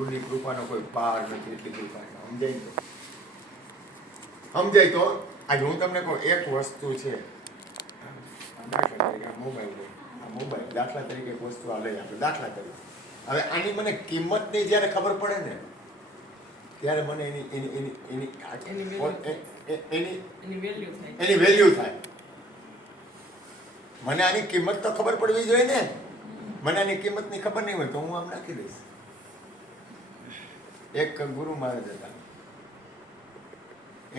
ગુરુની કૃપાનો કોઈ પાર નથી, એટલી કૃપા. સમજાય તો આજે હું તમને કહું એક વસ્તુ છે, દાખલા તરીકે આ મોબાઈલ દાખલા તરીકે એક વસ્તુ આ લઈ આપણે દાખલા તરીકે. હવે આની મને કિંમતની જ્યારે ખબર પડે ને ત્યારે મને એની વેલ્યુ થાય. મને આની કિંમત તો ખબર પડવી જોઈએ ને. મને આની કિંમતની ખબર નહીં હોય તો હું આમ નાખી દઈશ. એક ગુરુ મહારાજ હતા,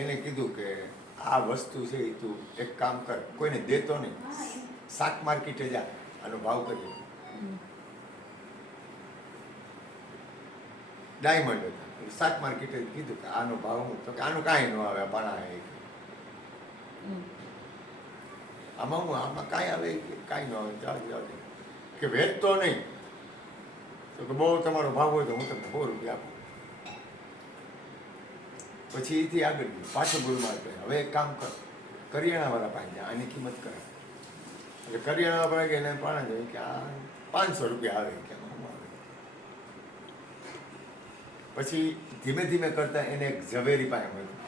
એને કીધું કે આ વસ્તુ છે એ તું એક કામ કર, કોઈને દેતો નહીં, શાક માર્કેટે જા, આનો ભાવ કરીએ. ડાયમંડ હતા, શાક માર્કેટે કીધું કે આનો ભાવ હું, તો કે આનું કાંઈ ન આવે, પાણા આમાં હું આમાં કાંઈ આવે, કાંઈ ન આવે, જાવ કે વેચતો નહીં, તો કે બહુ તમારો ભાવ હોય તો હું તમને 100 રૂપિયા આપું. પછી એથી આગળ ગયું, પાછો ગુરુ મહારાજ કહે હવે એક કામ કર, કરિયાણાવાળા પાસે જા, આની કિંમત કરે. એટલે કરિયાણાવાળા કે એને પાણા જાય કે આ 500 રૂપિયા આવે, કે હું આવે. પછી ધીમે ધીમે કરતા એને એક ઝવેરી પાસે મળ્યું.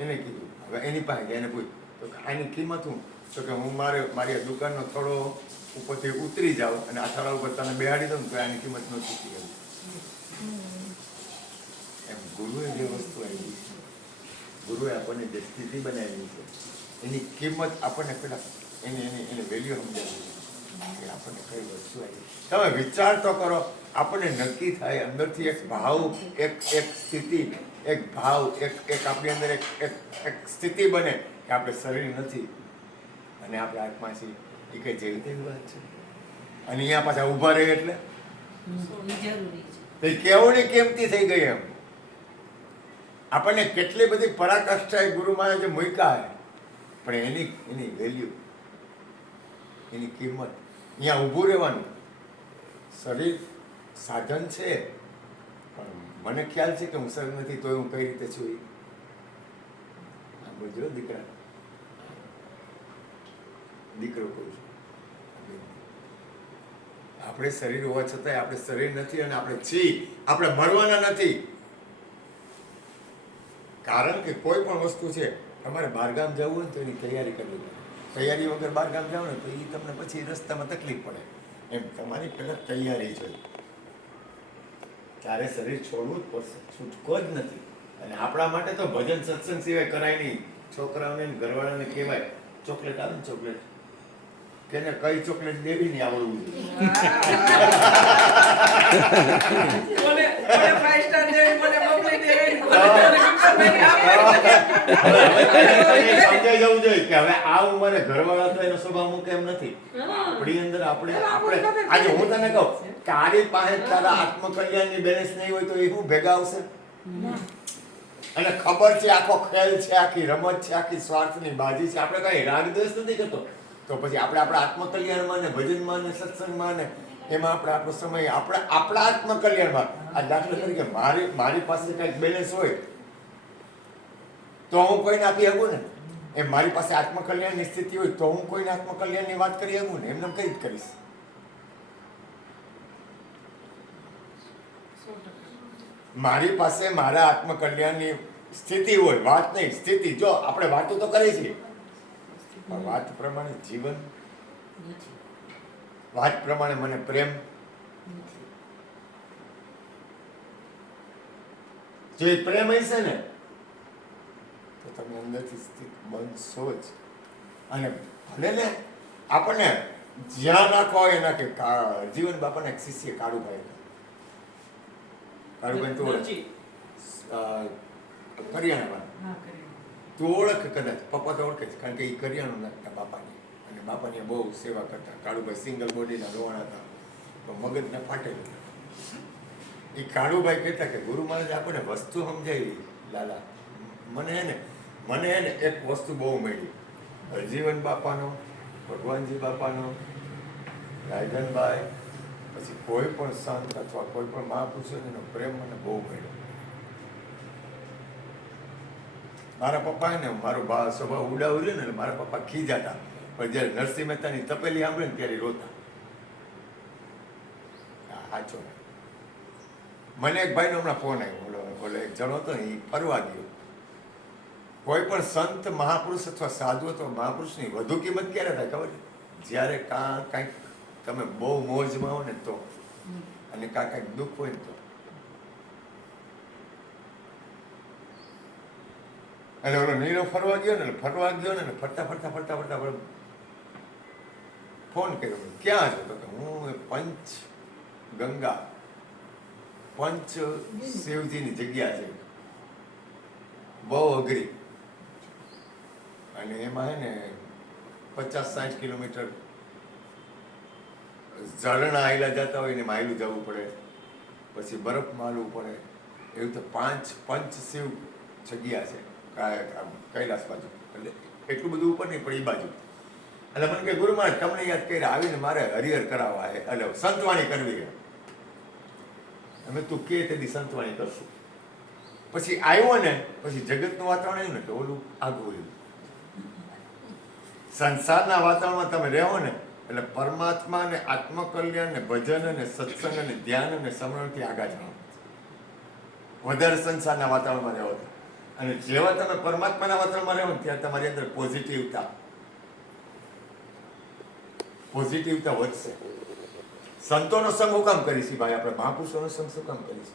એને કીધું હવે એની પાસે ગયા, એને પૂછ્યું તો આની કિંમત શું? તો કે હું મારી દુકાનનો થોડો ઉપરથી ઉતરી જાઉં અને આ થોડા ઉપર તને બેહાડી દઉં તો આની કિંમત ન ચૂકી ગયું. એમ ગુરુએ જે વસ્તુ આપી છે, ગુરુએ આપણને જે સ્થિતિ બનાવી છે એની કિંમત આપણને પેલા એની વેલ્યુ સમજાવી કે આપણને કઈ વસ્તુ આવી. તમે વિચાર તો કરો, આપણને નક્કી થાય અંદરથી એક ભાવ, એક સ્થિતિ, એક ભાવ, એક આપણી અંદર એક સ્થિતિ બને કે આપણે શરીર નથી અને આપણે આત્મા છીએ. એ કઈ જેવી તેવી વાત છે. અને અહીંયા પાછા ઊભા રહે એટલે કેવોની કેમતી થઈ ગઈ. એમ આપણને કેટલી બધી પરાકાષ્ઠા ગુરુ મહારાજે મૂક્યા, પણ એની વેલ્યુ, એની કિંમત, અહીંયા ઊભું રહેવાનું. શરીર સાધન છે, પણ મને ખ્યાલ છે કે હું શરીર નથી, તોય હું કઈ રીતે છું. આ બધું દીકરો કહું છું, આપણે શરીર હોવા છતાંય આપણે શરીર નથી અને આપણે છીએ, આપણે મરવાના નથી. કારણ કે કોઈ પણ વસ્તુ છે, તમારે બહારગામ જવું હોય ને તો એની તૈયારી કરવી પડે. તૈયારી વગર બહારગામ જાવ ને તો એ તમને પછી રસ્તામાં તકલીફ પડે. એમ તમારી પહેલા તૈયારી જોઈએ. ત્યારે શરીર છોડવું જ પડશે, છૂટકો જ નથી. અને આપણા માટે તો ભજન સત્સંગ સિવાય કરાય નહીં. છોકરાઓને ઘરવાળાને કહેવાય ચોકલેટ આવે ને ચોકલેટ, કેને કઈ ચોકલેટ દેવી નહીં આવડવું સમજાઈ જવું જોઈએ કે હવે આ ઉંમરે ઘરવાળા તો એનો સ્વભાવ મૂકે એમ નથી. આપણી અંદર આપણે આજે હું તને કહું તારી પાસે તારા આત્મકલ્યાણની બેલેન્સ નહીં હોય તો એ શું ભેગા આવશે? અને ખબર છે આખો ખેલ છે, આખી રમત છે, આખી સ્વાર્થની બાજી છે. આપણે કઈ રાગ દ્વેષ નથી કરતો, તો પછી આપણે આપણા આત્મકલ્યાણમાં ને ભજનમાં ને સત્સંગમાં ને એમાં આપણે આપણો સમય આપણા આત્મકલ્યાણમાં. આ દાખલા તરીકે મારી પાસે કંઈક બેલેન્સ હોય તો હું કોઈને આપી શકું ને. એમ મારી પાસે આત્મકલ્યાણની સ્થિતિ હોય તો હું કોઈને આત્મકલ્યાણની વાત કરી શકું ને. એમને કઈ જ કરીશ. મારી પાસે મારા આત્મકલ્યાણની સ્થિતિ હોય, વાત નહીં સ્થિતિ. જો આપણે વાતો તો કરીએ છીએ પણ વાત પ્રમાણે જીવન, વાત પ્રમાણે મને પ્રેમ, જો એ પ્રેમ હશે ને તો તમે અંદરથી સ્થિત બનશો જ. અને ભલે ને આપણને જ્યાં નાખો હોય એના કે જીવન બાપાના એક શિષ્ય કાળુભાઈ કરિયાણામાં તું ઓળખ કદાચ, પપ્પા તો ઓળખે છે કારણ કે એ કરિયાણું નાખતા બાપાની, અને બાપાની બહુ સેવા કરતા. કાળુભાઈ સિંગલ બોડીના રોવાણા હતા, તો મગજને ફાટેલું. એ કાળુભાઈ કહેતા કે ગુરુ મહારાજ આપણને વસ્તુ સમજાવી. લાલા મને એને એક વસ્તુ બહુ મળી, હરજીવન બાપાનો, ભગવાનજી બાપાનો, રાયધનભાઈ, પછી કોઈ પણ સંત અથવા કોઈ પણ મહાપુરુષો એનો પ્રેમ મને બહુ મળ્યો. મારા પપ્પા ને મારો સ્વભાવ ઉડાવ્યો ને, મારા પપ્પા ખીજાતા, પણ જયારે નરસિંહ મહેતાની તપેલી સાંભળે ને ત્યારે રોતા. સાચો મને એક ભાઈનો હમણાં ફોન આવ્યો, ઓલો એક જણો હતો ને, એ ફરવા ગયો. કોઈ પણ સંત મહાપુરુષ અથવા સાધુ અથવા મહાપુરુષની વધુ કિંમત ક્યારે થાય ખબર છે? જ્યારે કાંઈક તમે બહુ મોજમાં હો ને તો, અને કાંઈક દુઃખ હોય ને તો. અને ઓલો નીરો ફરવા ગયો ને ફરતા ફોન કર્યો, ક્યાં છો? તો કે હું પંચ શિવજીની જગ્યા છે, બહુ અઘરી, અને એમાં હે ને 50-60 કિલોમીટર ઝરણા આયલા જતા હોય ને માયલું જવું પડે, પછી બરફ માલવું પડે, એવું તો 5 પંચ શિવ જગ્યા છે કૈલાસ બાજુ. એટલે એટલું બધું ઉપર નહીં પણ એ બાજુ. એટલે મને કે ગુરુ મહારાજ તમને યાદ કરી આવીને મારે હરિહર કરાવવા છે, એટલે સંતવાણી કરવી છે. અમે તું કે તેથી સંતવાણી કરશું. પછી આવ્યો ને, પછી જગતનું વાતાવરણ આવ્યું ને તો ઓલું આગવું રહ્યું. સંસારના વાતાવરણમાં તમે રહો ને એટલે પરમાત્મા ને આત્મકલ્યાણ ને ભજન અને સત્સંગ અને ધ્યાન અને સ્મરણથી આગળ જાઓ. વધારે સંસારના વાતાવરણમાં રહો અને જેવા તમે પરમાત્માના વાતાવરણમાં રહો ત્યાં તમારી અંદર પોઝિટિવતા વધશે. સંતોનો સંગ હું કામ કરીશ ભાઈ? આપણે મહાપુરુષોનો સંગ શું કામ કરીશ?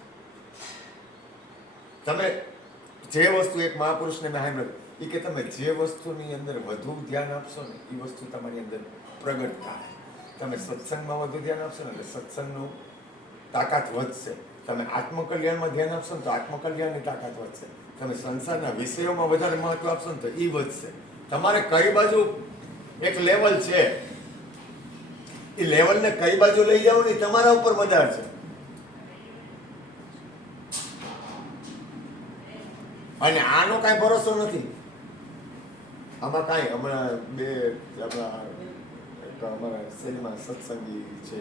તમે જે વસ્તુ એક મહાપુરુષને મેં સાંભળ્યું એ કે તમે જે વસ્તુની અંદર વધુ ધ્યાન આપશો ને એ વસ્તુ તમારી અંદર પ્રગટ થાય. તમે સત્સંગમાં વધુ ધ્યાન આપશો ને એટલે સત્સંગનું તાકાત વધશે. તમે આત્મકલ્યાણમાં ધ્યાન આપશો ને તો આત્મકલ્યાણની તાકાત વધશે. તમે સંસારના વિષયોમાં વધારે મહત્વ આપશો ને તો એ વધશે. તમારે કઈ બાજુ એક લેવલ છે, એ લેવલને કઈ બાજુ લઈ જાવ ને તમારા ઉપર મદાર છે. અને આનો કાંઈ ભરોસો નથી. આમાં કાંઈ હમણાં અમારા શેરીમાં સત્સંગી છે,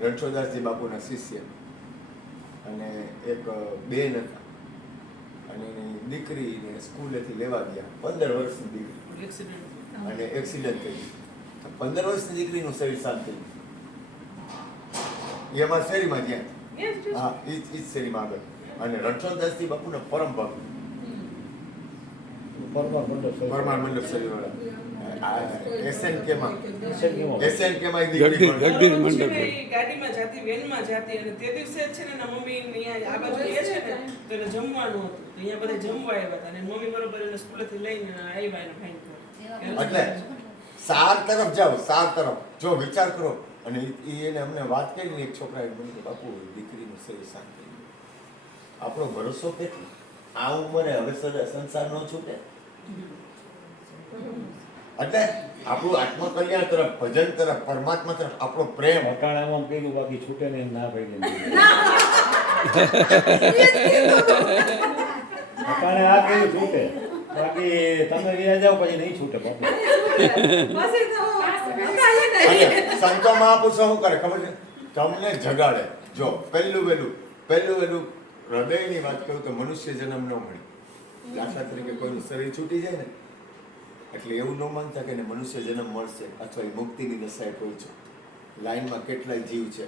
રણછોડદાસજી બાપુના શિષ્ય, અને એક બેન હતા, અને એની દીકરીને સ્કૂલેથી લેવા ગયા, 15 વર્ષની દીકરી, અને એક્સિડન્ટ થઈ ગયું. 15 વર્ષની દીકરીનું શરીર શાંત થઈ ગયું. એ અમારા શેરીમાં ગયા, હા, એ જ શેરીમાં આગળ. અને રણછોડદાસજી બાપુના પરમ ભક્ત, પરમાર મંડપ શરીરવાળા, SNK-માં ગાડીમાં જાતી, વેનમાં જાતી, અને તે દિવસે છે ને મમ્મી અહીંયા આ બાજુ એ છે ને તો એને જમવાનું હતું, અહીંયા બધા જમવા આવ્યા હતા, અને મમ્મી બરોબર એને સ્કૂલેથી લઈને આવ્યા એને ફાઈન કરો. એટલે સાર તરફ જાઓ, સાર તરફ જો વિચાર કરો. અને એને અમને વાત કરી એક છોકરાએ મને બાપુ દીકરીનું શરીર શાંત થઈ ગયું. આપણો ભરોસો કેટલો? આ ઉંમરે હવે સંસાર નો છૂટે. એટલે આપણું આત્મકલ્યાણ તરફ, ભજન તરફ, પરમાત્મા તરફ આપણો પ્રેમ અટાણામાં કીધું, બાકી છૂટે ને ના પડી. અટાણે આ કીધું છૂટે, બાકી તમે વ્યા જાઓ પછી નહીં છૂટે. સંતો મહાપુરુષો શું કરે ખબર છે? તમને જગાડે. જો પહેલું વહેલું હૃદયની વાત કરું તો મનુષ્ય જન્મ ન મળે. દાખલા તરીકે કોઈનું શરીર છૂટી જાય ને એટલે એવું ન માનતા કે મનુષ્ય જન્મ મળશે અથવા એ મુક્તિની દશાએ પહોંચો. લાઈનમાં કેટલાય જીવ છે.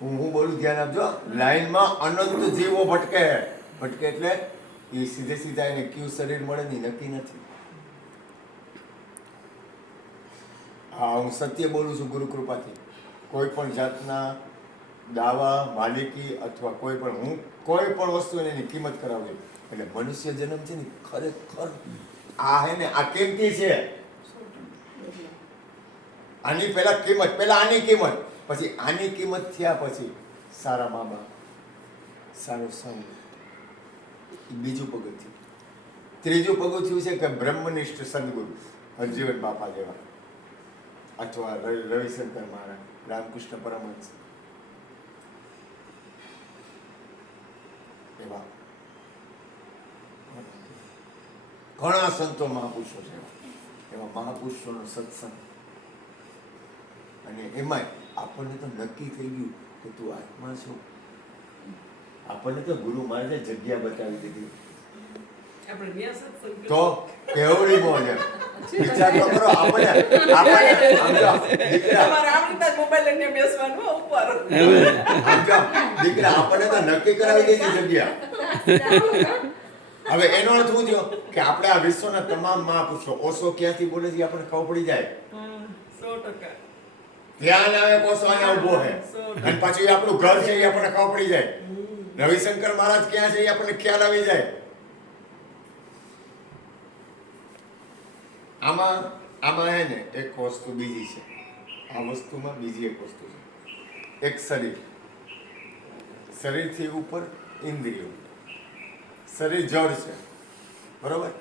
હું બોલું ધ્યાન આપજો. લાઈનમાં અનંત જીવો ભટકે એટલે એ સીધા એને કયું શરીર મળે ને નક્કી નથી. હા, હું સત્ય બોલું છું ગુરુ કૃપાથી. કોઈ પણ જાતના દાવા, માલિકી અથવા કોઈ પણ વસ્તુ એની કિંમત કરાવવી. એટલે મનુષ્ય જન્મ છે ને ખરેખર આ હે ને આ કિંમતી છે. આની પહેલા આની કિંમત, પછી આની કિંમત થયા પછી સારા મા બાપ, સારો સંગ, બીજું પગથિયું. ત્રીજું પગથિયું છે કે બ્રહ્મનિષ્ઠ સદગુરુ, હરજીવન બાપા જેવા, અથવા રવિશંકર મહારાજ, રામકૃષ્ણ પરમહંસ, એવા ઘણા સંતો મહાપુરુષો છે. એવા મહાપુરુષોનો સત્સંગ. અને એમાંય આપણને તો નક્કી થઈ ગયું કે તું આત્મા છો. આપણને તો ગુરુ મહારાજે જગ્યા બતાવી દીધી. તો કેવડી મોજ. વિચાર તો કરો. આપણે સમજો, દીકરા તમારે આવડી જ મોબાઈલ લઈને બેસવાનું હો ઉપર. સમજો, દીકરા આપણને તો નક્કી કરાવી દીધી જગ્યા. હવે એનો અર્થ શું થયો કે આપણે આ વિશ્વના તમામ મહાપુરુષો ઓશો ક્યાંથી બોલે છે એ આપણને ખબર પડી જાય. 100%. ધ્યાન આવે કોસો અહીંયા ઊભો છે અને પાછું એ આપણું ઘર છે એ આપણને ખબર પડી જાય. રવિશંકર મહારાજ ક્યાં છે એ આપણને ખ્યાલ આવી જાય. આમાં હે ને એક વસ્તુ બીજી છે. આ વસ્તુમાં બીજી એક વસ્તુ છે. એક શરીરથી ઉપર ઇન્દ્રિયો. શરીર જડ છે, બરોબર.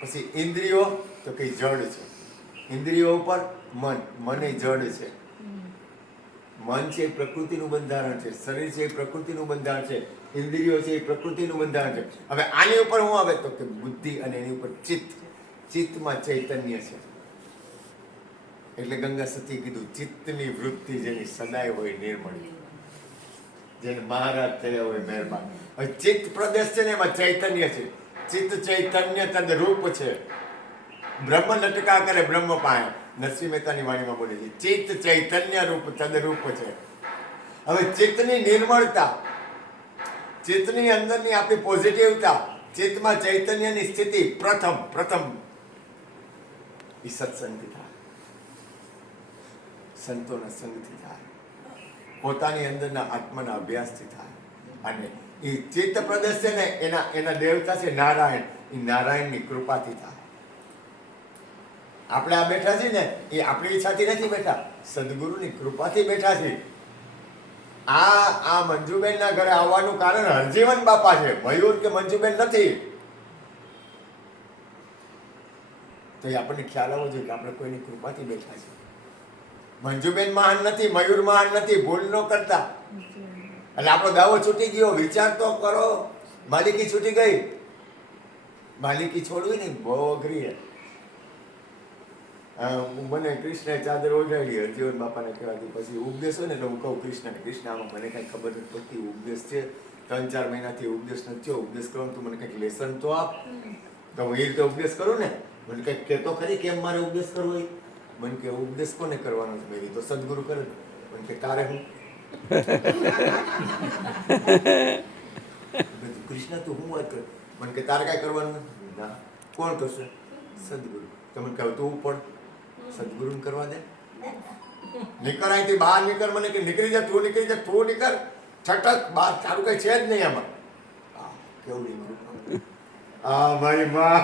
પછી ઇન્દ્રિયો તો કઈ જડ છે. ઇન્દ્રિયો ઉપર મન એ જડ છે. મન છે એ પ્રકૃતિનું બંધારણ છે. શરીર છે એ પ્રકૃતિનું બંધારણ છે. ઇન્દ્રિયો છે એ પ્રકૃતિનું બંધારણ છે. હવે આની ઉપર શું આવે તો કે બુદ્ધિ અને એની ઉપર ચિત્ત. ચિત્તમાં ચૈતન્ય છે. એટલે ગંગા સતી કીધું ચિત્તની વૃત્તિ જેની સદાય હોય નિર્મળ, જેને મહારાજ થયા હોય મહેરબાન. હવે ચિત્ત પ્રદેશ છે ને એમાં ચૈતન્ય છે. ચિત્ત ચૈતન્ય તદ રૂપ છે. બ્રહ્મ લટકા કરે બ્રહ્મ પાય. નરસિંહ મહેતાની વાણીમાં બોલે છે ચિત્ત ચૈતન્ય રૂપ તદ રૂપ છે. હવે ચિત્તની નિર્મળતા, ચિત્તની અંદરની આપણી પોઝિટિવતા, ચિત્તમાં ચૈતન્યની સ્થિતિ પ્રથમ એ સત્સંગથી થાય, સંતોના સંગથી થાય, પોતાની અંદરના આત્માના અભ્યાસથી થાય. અને એ ચિત્ત પ્રદેશ છે ને એના દેવતા છે નારાયણ. એ નારાયણની કૃપાથી થાય. આપણે આ બેઠા છીએ ને એ આપણી ઈચ્છાથી નથી બેઠા, સદગુરુની કૃપાથી બેઠા છીએ. આ મંજુબેનના ઘરે આવવાનું કારણ હરજીવન બાપા છે, મયુર કે મંજુબેન નથી. તો એ આપણને ખ્યાલ આવવો જોઈએ કે આપણે કોઈની કૃપાથી બેઠા છીએ. મંજુબેન મહાન નથી, મયુર મહાન નથી, ભૂલ ન કરતા. એટલે આપણો દાવો છૂટી ગયો. વિચાર તો કરો, માલિકી છૂટી ગઈ. માલિકી છોડવી ને બહુ અઘરી. મને કૃષ્ણએ ચાદર ઓઢાડી હરજીવન બાપાને કહેવાથી. પછી ઉપદેશ હોય ને તો હું કહું કૃષ્ણને, કૃષ્ણ આમાં મને કાંઈ ખબર નથી પડતી. ઉપદેશ છે 3-4 મહિનાથી ઉપદેશ નથી થયો. ઉપદેશ કરવાનું તું મને કંઈક લેસન તો આપ. તો હું એ રીતે ઉપદેશ કરું ને. મને કંઈક કહેતો ખરી કેમ મારે ઉપદેશ કરવો હોય. મને કે ઉપદેશ કોને કરવાનો છે? મેં તો સદગુરુ કરે. મને કે તારે હું કૃષ્ણ તું હું વાત કર. મને કે તારે કાંઈ કરવાનું ના. કોણ કરશે? સદગુરુ. તમે કહો તું પણ સદગુરુને કરવા દે. નીકળ અહીંથી બહાર નીકળ. મને કે નીકળી જા, તું નીકળી જા, તું નીકળ. છટક બહાર. તારું કઈ છે જ નહીં આમાં. કેવું નીકળું? મારી માં,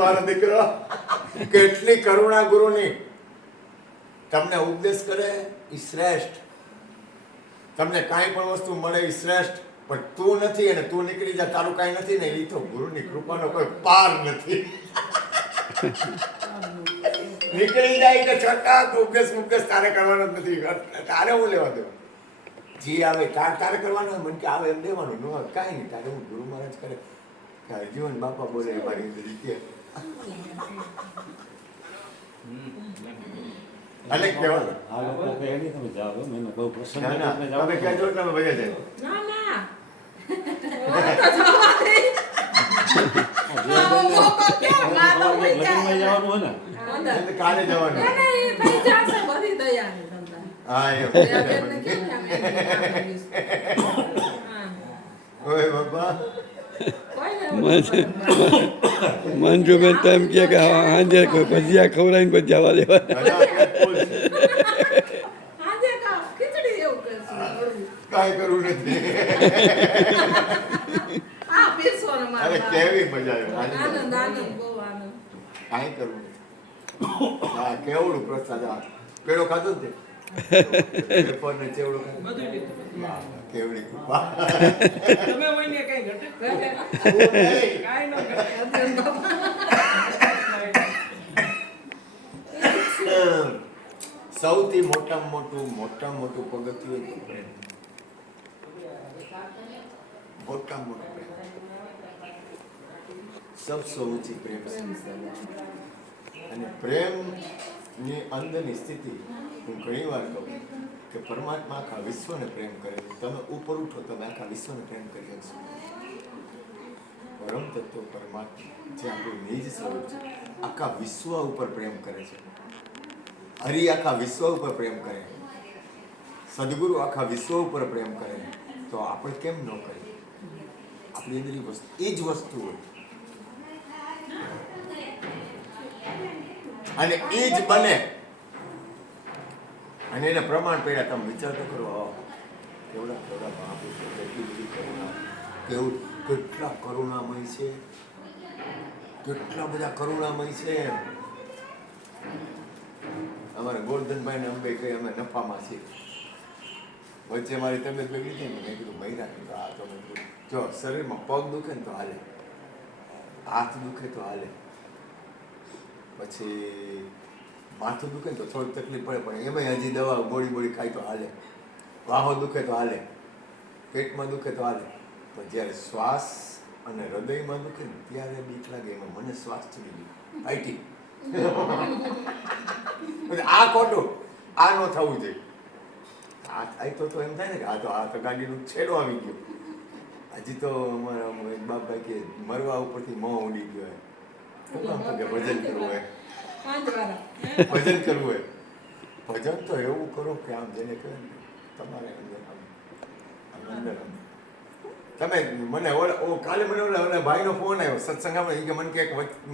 મારો દીકરો, કેટલી કરુણા ગુરુની. તમને ઉપદેશ કરે એ શ્રેષ્ઠ. તમને કાંઈ પણ વસ્તુ મળે એ શ્રેષ્ઠ. પણ તું નથી અને તું નીકળી જા, તારું કાંઈ નથી ને, એ તો ગુરુની કૃપાનો કોઈ પાર નથી. નીકળી જાય કે છતાં ઉપદેશ તારે કરવાનો જ નથી. તારે હું લેવા દઉં? જી આવે તારે કરવાનું. મને કે આવે એમ દેવાનું. ન કાંઈ નહીં. તારે હું ગુરુ મહારાજ કરે. હરજીવન બાપા બોલે મારી રીતે. એટલે કેવાનું આ લોકો કહે નહીં તમે જાઓ, મને બહુ પ્રસન્ન ના ના તમે જાઓ. તમે કહેજો એટલે અમે ભેગા જાય. ના ના લગ્નમાં જવાનું હોય ને એટલે કાલે જવાનું. હા એમ. ઓય બાપા મંજુબેન તો એમ કે સાંજે ભજીયા ખવડાવીને પછી જવા દેવા. કાંઈ કરવું નથી. અરે કેવી મજા આવે. કાંઈ કરવું નથી. હા કેવડું પ્રસાદ. પેલો ખાધો ને તે પેપર ને ચેવડો ખાધો. બધું લીધું. વાહ, કેવડી કૃપા. તમે હોય ને કઈ ઘટે કાંઈ ન ઘટે. સૌથી મોટામાં મોટું પગથિયું તો પ્રેમ. મોટામાં મોટું પ્રેમ. સબસે ઊંચી પ્રેમ છે. અને પ્રેમની અંદરની સ્થિતિ હું ઘણી વાર કહું કે પરમાત્મા આખા વિશ્વને પ્રેમ કરે છે. તમે ઉપર ઉઠો તમે આખા વિશ્વને પ્રેમ કરી શકશો. પરમ તત્વ પરમાત્મા જે આપણું નિજ સ્વરૂપ છે આખા વિશ્વ ઉપર પ્રેમ કરે છે. હરિ આખા વિશ્વ ઉપર પ્રેમ કરે, સદગુરુ આખા વિશ્વ ઉપર પ્રેમ કરે, તો આપણે કેમ ન કરીએ? આપણી અંદર એ જ વસ્તુ હોય અને એ જ બને અને એને પ્રમાણ પડ્યા. તમે વિચાર તો કરો, કેવડા કેવડા મહાપુરુષો, કેટલી બધી કરુણા, કેટલા કરુણામય છે, કેટલા બધા કરુણામય છે. અમારે ગોરધનભાઈ ને અંબે કહી અમે નફામાં છીએ. વચ્ચે મારી તબિયત બગડી હતી ને, મેં કીધું મહિના કીધું આ તો મેં કીધું જો શરીરમાં પગ દુખે ને તો હાલે, હાથ દુખે તો હાલે, પછી માથું દુખે ને તો થોડી તકલીફ પડે, પણ એમાંય હજી દવા ગોળી ખાય તો હાલે, વાહો દુખે તો હાલે, પેટમાં દુખે તો હાલે. પણ જ્યારે શ્વાસ અને હૃદયમાં દુખે ને ત્યારે બીક લાગે, એમાં મને શ્વાસ ચડી ગયો, ફાઈટિંગ. આ ખોટું, આ ન થવું જોઈએ. આ થાય તો એમ થાય ને કે આ તો ગાડીનું છેડો આવી ગયો. હજી તો અમારા એક બાપભાઈ કે મરવા ઉપરથી મોં ઉડી ગયો. શું કામ તો કે ભજન કરવું હોય, ભજન કરવું હોય. ભજન તો એવું કરો કે આમ જેને કહે ને તમારે અંદર તમે મને કાલે મને ઓલા ભાઈનો ફોન આવ્યો સત્સંગમાં, કે મને કે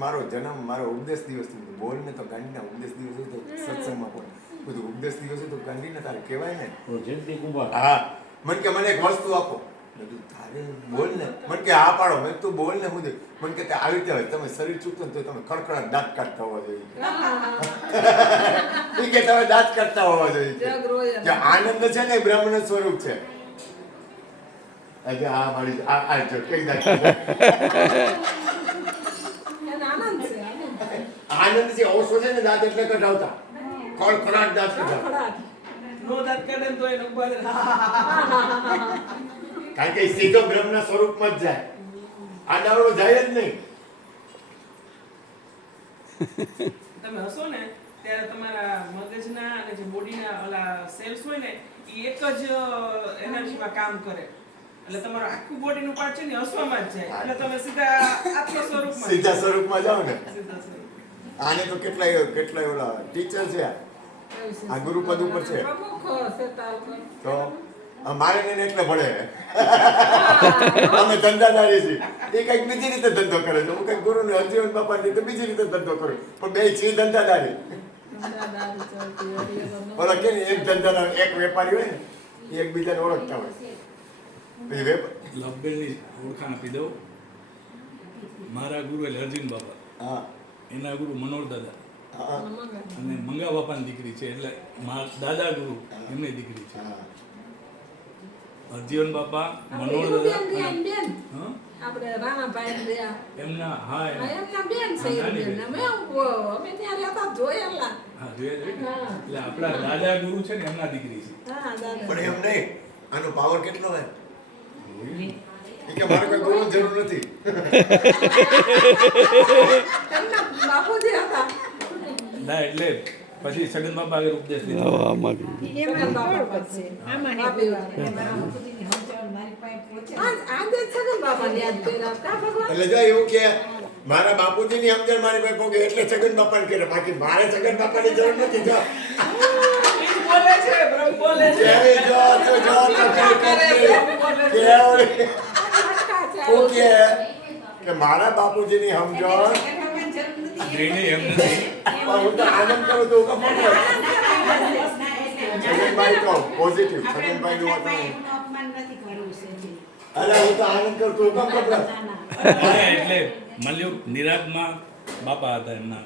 મારો જન્મ, મારો ઉપદેશ દિવસ, બોલ ને તો ગાંધીના ઉપદેશ દિવસ હોય તો સત્સંગમાં પણ બધું ઉપદેશ દિવસ હોય તો ગાંધીને તારે કહેવાય ને. હા, મને કે મને એક વસ્તુ આપો. મેં કીધું તારે બોલ ને. મને કે હા પાડો. મેં તું બોલ ને. હું મને કે આવી રીતે હોય, તમે શરીર ચૂકતો ને તો તમે ખડખડાટ દાંત કાઢતા હોવા જોઈએ. કે તમે દાંત કાઢતા હોવા જોઈએ. આનંદ છે ને એ બ્રહ્મનું સ્વરૂપ છે. આજે આ મારી આ જો કઈ દાંત આનંદ છે, ઓછો છે ને દાંત એટલે કઢાવતા, ખડખડાટ દાંત કઢાવતા. નો દાંત કાઢે ને તો એનો ઉભા કારણ કે સીધો બ્રહ્મના સ્વરૂપમાં જ જાય, આડાવડો જાય જ નહીં. તમે હસો ને ત્યારે તમારા મગજના અને જે બોડીના ઓલા સેલ્સ હોય ને એ એક જ એનર્જીમાં કામ કરે, એટલે તમારું આખું બોડીનું પાર્ટ છે ને હસવામાં જ જાય, એટલે તમે સીધા આત્મ સ્વરૂપમાં સીધા સ્વરૂપમાં જાઓ ને. સીધા સ્વરૂપ. આને તો કેટલાય ઓલા ટીચર છે, આ ગુરુપદ ઉપર છે, તો મારે ને એટલે ભણે. અમે ધંધાદારી છીએ, એ કઈક બીજી રીતે ધંધો કરે છે, હું કઈક ગુરુ ને હરજીવન બાપા રીતે બીજી રીતે ધંધો કરું, પણ બે છીએ ધંધાદારી. ઓલા કે એક ધંધાદાર, એક વેપારી હોય ને એ એકબીજાને ઓળખતા હોય. પછી લવબેનની ઓળખાણ આપી દઉં. મારા ગુરુ એટલે અર્જુન બાપા, હા એના ગુરુ મનોહર દાદા, હા અને મંગા બાપાની દીકરી છે, એટલે દાદા ગુરુ એમની દીકરી છે. અર્જીવન બાપા, મનોહર દાદા, આપણે રાણાભાઈ એમના હા એમના બેન છે. અમે ત્યાં રહેતા જોયેલા. હા જોયા. એટલે આપણા દાદા ગુરુ છે ને એમના દીકરી છે. હા દાદા. પણ એમ નહીં, આનો પાવર કેટલો હોય કે મારે કોઈ ગુરુની જરૂર નથી. એમના બાપુજી હતા. ના એટલે પછી સગન બાપા આગળ ઉપદેશ લીધો. એમના બાપા છે. આમાં આજે સગન બાપાને યાદ કર્યા કા ભગવાન. એટલે જો એવું કે મારા બાપુજીની સમજણ મારી પાસે પોગે એટલે છગન બાપાને કરે, બાકી મારે છગન બાપાની જરૂર નથી. જો બોલે છે, બ્રહ્મ બોલે છે. કેવી જો કે મારા બાપુજીની સમજણ એને એમ નથી. હું તો આનંદ કરું તો છગનભાઈ તો પોઝિટિવ, છગનભાઈ નું અરે હું તો આનંદ કરું તો કામ કપડા. એટલે મળ્યું નિરાતમાં બાપા હતા એમના,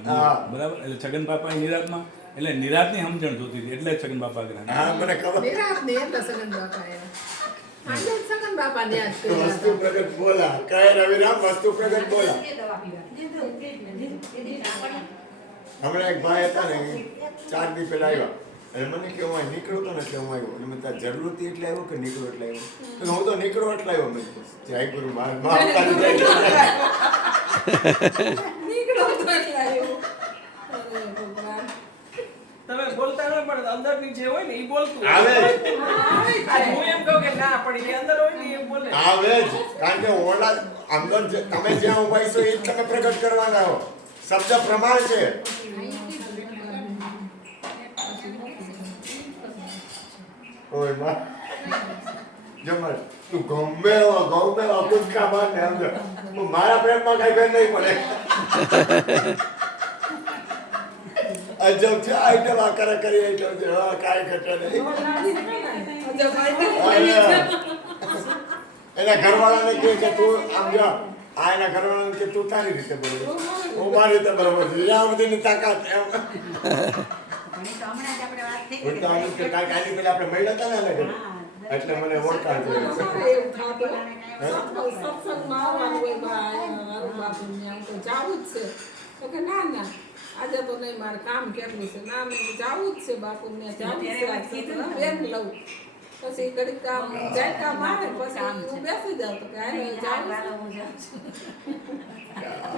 બરાબર. એટલે છગન બાપા નિરાતમાં, એટલે નિરાતની સમજણ જોતી હતી, એટલે છગન બાપા આગળ. હા મને ખબર. વિરાટ ને એટલે સગન બાપા આવ્યા. આજે સગન બાપાને યાદ કર્યા. વસ્તુ પ્રગટ બોલા કહે રવિરામ, વસ્તુ પ્રગટ બોલા. હમણાં એક ભાઈ હતા ને, 4 દી પહેલા આવ્યા અને મને કે હું નીકળ્યો હતો ને એટલે હું આવ્યો. અને મેં તાર જરૂર હતી એટલે આવ્યો કે નીકળો એટલે આવ્યો? હું તો નીકળો એટલે આવ્યો. મેં જય ગુરુ નીકળો તો એટલે આવ્યો. અરે ભગવાન. તમે બોલતા ન પણ અંદરની જે હોય ને ઈ બોલતું આવે જ. આ હું એમ કહું કે ના પણ એ અંદર હોય ને એ બોલે આવે જ. કારણ કે ઓલા અંદર તમે જ્યાં ઉભા છો એ જ તમે પ્રગટ કરવાના હો. શબ્દ પ્રમાણ છે. ઓય માં જમર તું ગમે એવા કુદકા માર ને સમજો મારા પ્રેમમાં કઈ ફેર નહીં પડે. અજબ છે આઈટમ આ કરે કરી આઈટમ છે હા કાંઈ ઘટે નહીં. એના ઘરવાળાને કહે કે તું આમ જા આ એના ઘરવાળાને કે તું તારી રીતે બોલે હું મારી રીતે બરોબર છું જ્યાં બધીની તાકાત એમ ઉલટાનું કે કાંઈક આની પેલા આપણે મળ્યા હતા ને એને ઘરે. એટલે મને ઓળખાણ છે સત્સંગમાં આવવાનું હોય બાપુ તો જાવું જ છે તો કે ના આજે તો નહીં મારે કામ કેટલું છે ના મેં જાવું જ છે બાપુ ને જાવું જ છે બેન લઉં પછી ઘડીક કામ ઝાટકા મારે પછી હું બેસી જાઉં તો કે હારે જાવું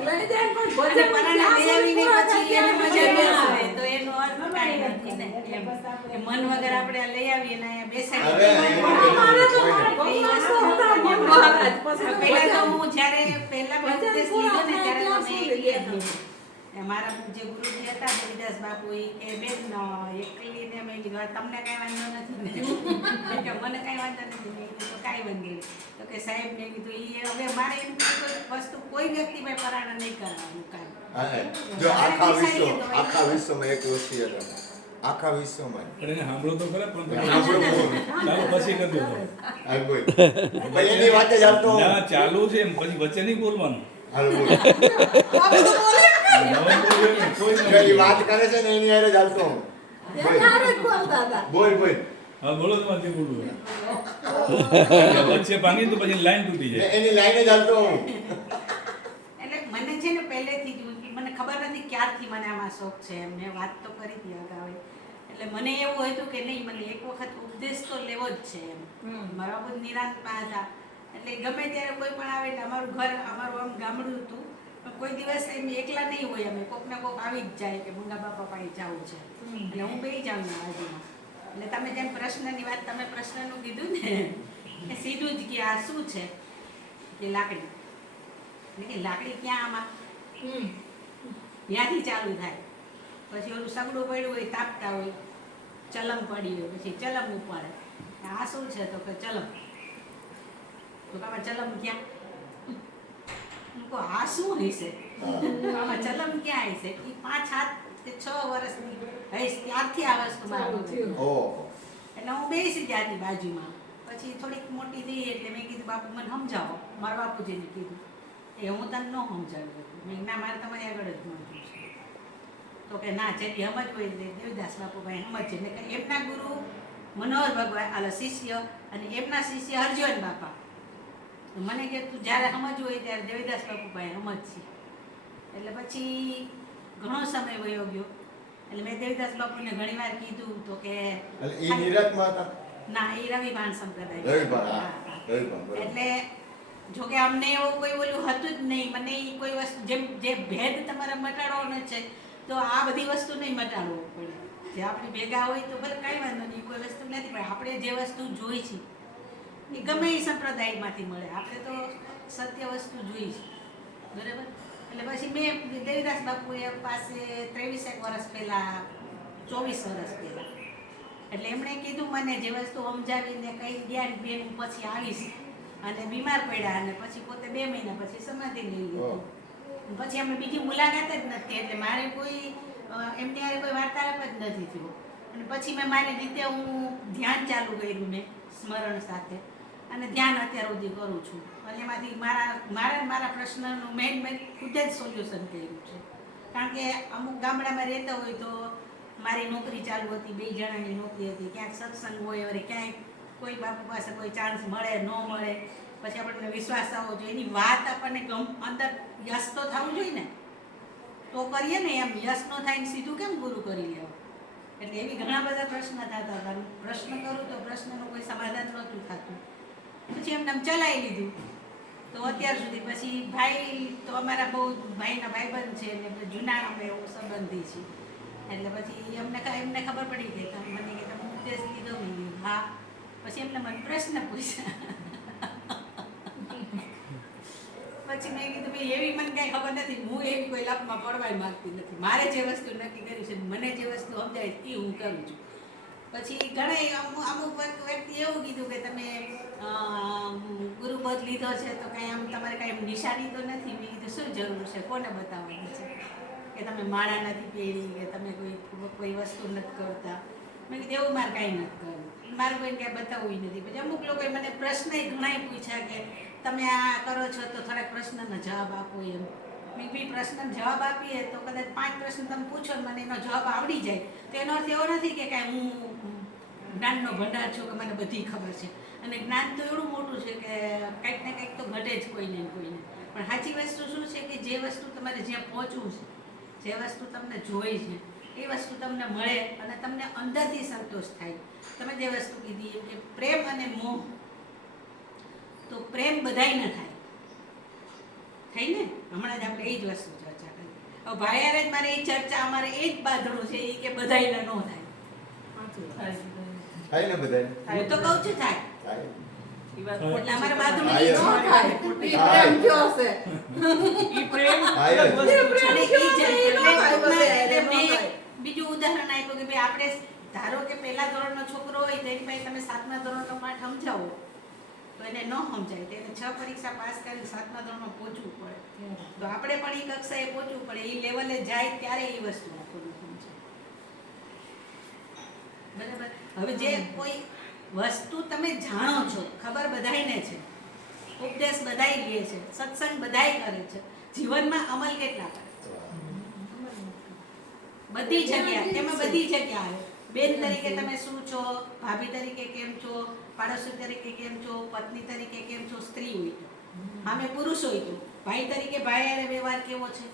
લઈ જાય પણ ભજન મન વગર આપણે લઈ આવીએ ને અહીંયા હવે પહેલા તો હું જ્યારે પહેલા ઉપદેશ લીધો ને ત્યારે તમે કીધું મારા જે ગુરુજી હતા દેવીદાસ બાપુ એ કે બેન એકલીને મેં કીધું તમને કઈ વાંધો નથી ને કે મને કઈ વાંધો નથી મેં કીધું કાંઈ વાંધો નહીં તો કે સાહેબ મેં કીધું એ હવે મારે એમ કોઈ વસ્તુ કોઈ વ્યક્તિ મેં પરાણા નહીં કરવાનું કાંઈ જો આખા વિશ્વમાં એક વસ્તુ હતા આખા વિશ્વમાં પણ એને સાંભળો તો ખરા પણ સાંભળો. ચાલો પછી કરજો તમે. આ બોલ ભાઈ એની વાતે જ હાલતો ના ચાલુ છે એમ પછી વચ્ચે નહીં બોલવાનું. હાલ બોલ નવા બોલ્યો ને કોઈ જો નહીં. એ વાત કરે છે ને એની હારે જ હાલતો હું. બોલ બોલ હા બોલો તમારે બોલવું વચ્ચે ભાંગી તો પછી લાઈન તૂટી જાય. એની લાઈને જ હાલતો હું. એટલે મને છે ને પહેલેથી જ મને ખબર નથી ક્યારથી મને આમાં શોખ છે મેં વાત તો કરી હતી અગાઉ એટલે મને એવું હતું કે નહીં મને એક વખત ઉપદેશ તો લેવો જ છે એમ મારા બહુ નિરાંતમાં હતા એટલે ગમે ત્યારે કોઈ પણ આવે એટલે અમારું ઘર અમારું આમ ગામડું હતું પણ કોઈ દિવસ એમ એકલા નહીં હોય અમે કોક ને કોક આવી જ જાય કે મુંગા બાપા પાસે જવું છે એટલે હું બેસી જાઉં ને આજુમાં એટલે તમે જેમ પ્રશ્નની વાત તમે પ્રશ્નનું કીધું ને એ સીધું જ કે આ શું છે કે લાકડી એટલે કે લાકડી ક્યાં આમાં ત્યાંથી ચાલુ થાય પછી ઓલું સગડું પડ્યું હોય તાપતા હોય ચલમ પડી હોય પછી ચલમ ઉપાડે આ શું છે તો કે ચલમ તો આમાં ચલમ ક્યાં હું કહું આ શું હશે આમાં ચલમ ક્યાં હશે એ 5 7 કે 6 વર્ષની હઈશ ત્યારથી આ વસ્તુ મારું ઓહો એટલે હું બેસી ત્યાંની બાજુમાં પછી થોડીક મોટી થઈ એટલે મેં કીધું બાપુ મને સમજાવો મારા બાપુજીને કીધું એ હું તને ન સમજાવ્યું મેં ના મારે તમારી આગળ જ સમજવું છે તો કે ના જેથી સમજ હોય એટલે દેવીદાસ બાપુભાઈ સમજે ને કે એમના ગુરુ મનોહર ભગવાન આલા શિષ્ય અને એમના શિષ્ય હરજોન બાપા તો મને કે તું જ્યારે સમજવું હોય ત્યારે દેવીદાસ બાપુભાઈ સમજશે એટલે પછી ઘણો સમય વયો ગયો એટલે મેં દેવીદાસ બાપુને ઘણીવાર કીધું તો કે એટલે ઈ નિરતમાં હતા ના એ રવિભાન સંપ્રદાય રવિભાન, હા. રવિભાન, બરાબર. એટલે જોકે અમને એવું કોઈ ઓલું હતું જ નહીં મને ઈ કોઈ વસ્તુ જેમ જે ભેદ તમારે મટાડવાનો છે તો આ બધી વસ્તુ નહીં મટાડવો પડે જે આપણે ભેગા હોય તો ભલે કાંઈ વાંધો નહીં કોઈ વસ્તુ નથી પણ આપણે જે વસ્તુ જોઈ છે એ ગમે એ સંપ્રદાયમાંથી મળે આપણે તો સત્ય વસ્તુ જોઈ છે બરાબર એટલે પછી મેં દેવીદાસ બાપુએ પાસે 23 વર્ષ પહેલાં 24 વર્ષ પહેલાં એટલે એમણે કીધું મને જે વસ્તુ સમજાવીને કઈ જ્ઞાન બેન પછી આવીશ અને બીમાર પડ્યા અને પછી પોતે 2 મહિના પછી સમાધિ લઈ લીધી પછી અમે બીજી મુલાકાત જ નથી એટલે મારે કોઈ એમની હારે કોઈ વાર્તાલાપ જ નથી થયો અને પછી મેં મારી રીતે હું ધ્યાન ચાલુ કર્યું મેં સ્મરણ સાથે અને ધ્યાન અત્યાર સુધી કરું છું અને એમાંથી મારા પ્રશ્નનું મેન ખુદ જ સોલ્યુશન કર્યું છે કારણ કે અમુક ગામડામાં રહેતા હોય તો મારી નોકરી ચાલુ હતી 2 જણાની નોકરી હતી ક્યાંક સત્સંગ હોય અરે ક્યાંય કોઈ બાપુ પાસે કોઈ ચાન્સ મળે ન મળે પછી આપણને વિશ્વાસ આવવો જોઈએ એની વાત આપણને અંદર યશ તો થવું જોઈએ ને તો કરીએ ને એમ યશ ન થાય ને સીધું કેમ ગુરુ કરી લેવું એટલે એવી ઘણા બધા પ્રશ્ન થતા હતા પ્રશ્ન કરું તો પ્રશ્નનું કોઈ સમાધાન નહોતું થતું પછી એમને ચલાવી લીધું તો અત્યાર સુધી પછી ભાઈ તો અમારા બહુ ભાઈના ભાઈબંધ છે એટલે જૂના અમે એવું સંબંધી છીએ એટલે પછી એમને ખબર પડી ગઈ તમે મને કે તમે ઉપદેશ લીધો મેં કીધું હા. પછી એમને મને પ્રશ્ન પૂછ્યા. પછી મેં કીધું ભાઈ એવી મને કાંઈ ખબર નથી, હું એવી કોઈ લાભમાં પડવાય માંગતી નથી. મારે જે વસ્તુ નક્કી કર્યું છે મને જે વસ્તુ સમજાય એ હું કરું છું. પછી ઘણા અમુક વ્યક્તિ એવું કીધું કે તમે ગુરુપદ લીધો છે તો કાંઈ આમ તમારે કાંઈ નિશાની તો નથી. મેં કીધું શું જરૂર છે, કોને બતાવવાની છે કે તમે માળા નથી પહેરી કે તમે કોઈ વસ્તુ નથી કરતા. મેં કીધું એવું મારે કાંઈ નથી કરવું, મારે કોઈને કાંઈ બતાવવું નથી. પછી અમુક લોકોએ મને પ્રશ્ન ઘણા પૂછ્યા કે તમે આ કરો છો તો થોડાક પ્રશ્નનો જવાબ આપો એમ. મેં બી પ્રશ્નનો જવાબ આપીએ તો કદાચ 5 પ્રશ્ન તમે પૂછો ને મને એનો જવાબ આવડી જાય તો એનો અર્થ એવો નથી કે કાંઈ હું જ્ઞાનનો ભંડાર છું કે મને બધી ખબર છે. અને જ્ઞાન તો એવડું મોટું છે કે કંઈક ને કંઈક તો ઘટે જ કોઈને ને કોઈને. પણ સાચી વસ્તુ શું છે કે જે વસ્તુ તમારે જ્યાં પહોંચવું છે, જે વસ્તુ તમને જોઈ છે એ વસ્તુ તમને મળે અને તમને અંદરથી સંતોષ થાય. તમે જે વસ્તુ કીધી એમ કે પ્રેમ અને મોહ, તો પ્રેમ બધાય ન થાય ને. હમણાં જ આપણે એ જ વસ્તુ ચર્ચા કરી. હવે ભાઈ યાર જ મારે એ ચર્ચા અમારે એ જ બાંધણું છે એ કે બધાય ન થાય. થાય ને બધાને? હું તો કહું છું થાય. થાય. એટલે અમારે બાંધણું ઈ એ ન છે. થાય. ઈ પ્રેમ કયો છે? ઈ પ્રેમ થાય જ. અલગ વસ્તુ છે. અને ઈ જે ન થાય બધે, એટલે ન મેં થાય. બીજું ઉદાહરણ આપ્યું કે ભાઈ આપણે ધારો કે પહેલા ધોરણનો છોકરો હોય તેની પાસે તમે 7મા ધોરણનો પાઠ સમજાવો તો એને ન સમજાય તો એને 6 પરીક્ષા પાસ કરીને 7મા ધોરણમાં પહોંચવું પડે. તો આપણે પણ એ કક્ષાએ પહોંચવું પડે, એ લેવલે જાય ત્યારે એ વસ્તુ આપણને સમજાય. બરાબર. હવે જે કોઈ વસ્તુ તમે જાણો છો, ખબર બધાયને છે, ઉપદેશ બધાય લે છે, સત્સંગ બધાય કરે છે, જીવનમાં અમલ કેટલા કરે? બધી જગ્યા, તેમાં બધી જગ્યા આવે. બેન તરીકે તમે શું છો, ભાભી તરીકે કેમ છો, પાડોશી તરીકે કેમ છો, પત્ની તરીકે કેમ છો, સ્ત્રી હોય તો, આમે પુરુષ હોય તો, ભાઈ તરીકે ભાઈ હારે વ્યવહાર કેવો છે.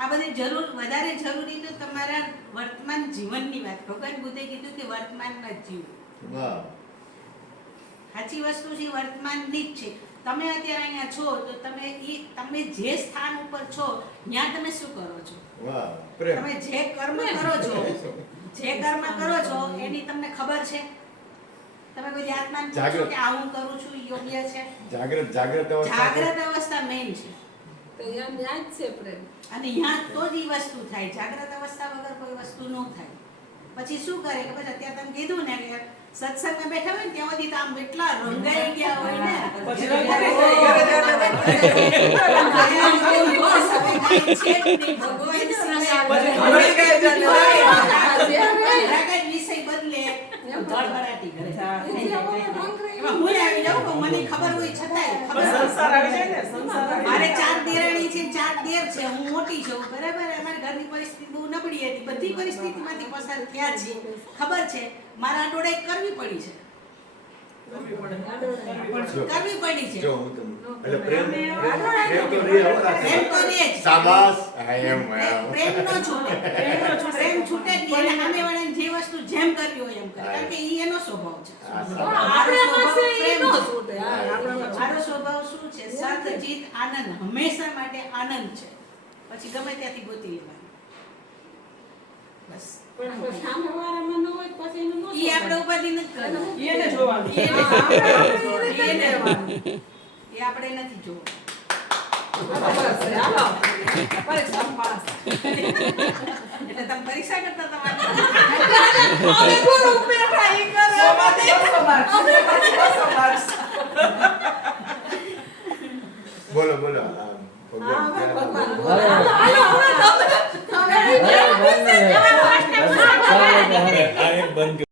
આ બધી વધારે જરૂરી તો તમારા વર્તમાન જીવનની વાત. ભગવાન બુદ્ધે કીધું કે વર્તમાનમાં જ જીવો. વાહ. સાચી વસ્તુ છે વર્તમાનની જ છે. તમે અત્યારે અહીંયા છો તો તમે જે સ્થાન ઉપર છો ત્યાં તમે શું કરો છો? વાહ. પ્રેમ. તમે જે કર્મ કરો છો એની તમને ખબર છે? તમે કોઈ આત્માને પૂછો જાગૃત. કે આ હું કરું છું યોગ્ય છે? જાગ્રત અવસ્થા. જાગ્રત અવસ્થા મેઇન છે. તો યા ન્યા જ છે પ્રેમ. અને ત્યાં તો જ ઈ વસ્તુ થાય. જાગ્રત અવસ્થા વગર કોઈ વસ્તુ ન થાય. પછી શું કરે કે પછી અત્યારે તમે કીધું ને કે સત્સંગમાં બેઠા હોય ને ત્યાં સુધી તો આમ એટલા રંગાઈ ગયા હોય ને પછી રંગાઈ જાય, ઘરે વિષય બદલે ધડબડાટી કરે. એમાં હું આવી જાઉં પણ મને ખબર હોય છતાંય ખબર સંસાર આવી જાય ને, સંસાર આવી મારે જાય. 4 દેરાણી છે, 4 દેર છે, હું મોટી છું, બરાબર. અમારી ઘરની પરિસ્થિતિ બહુ નબળી હતી, બધી પરિસ્થિતિમાંથી પસાર થયા છે, ખબર છે. મારા ડોળે કરવી પડી છે, કરવી પડી છે. જો હું તમને એટલે પ્રેમ તો રે હો રાખે. પ્રેમ તો રે જ. શાબાશ. એમ પ્રેમ નો છૂટે, પ્રેમ છૂટે જ નહીં. એટલે સામેવાળાને જે વસ્તુ જેમ કરવી હોય એમ કરે, કારણ કે ઈ એનો સ્વભાવ છે. આપણા પાસે ઈ ન છૂટે. હા, આપણા પાસે. મારો સ્વભાવ શું છે? સત જીત આનંદ, હંમેશા માટે આનંદ છે. પછી ગમે ત્યાંથી ગોતી લેવાનું. બસ પણ સામેવાળામાં ન હોય પછી એનું ન ઈ આપણે શોધાય. ઉપાધિ નથી કરવાનું. એને જોવાનું. ઈ હા, આપણે એને લેવાનું. એ આપણે નથી જોવું. બરાબર છે. હાલો. પરીક્ષા પાસ. એટલે તમે પરીક્ષા કરતા તમારે અમે ગુરુ બેઠા ઈ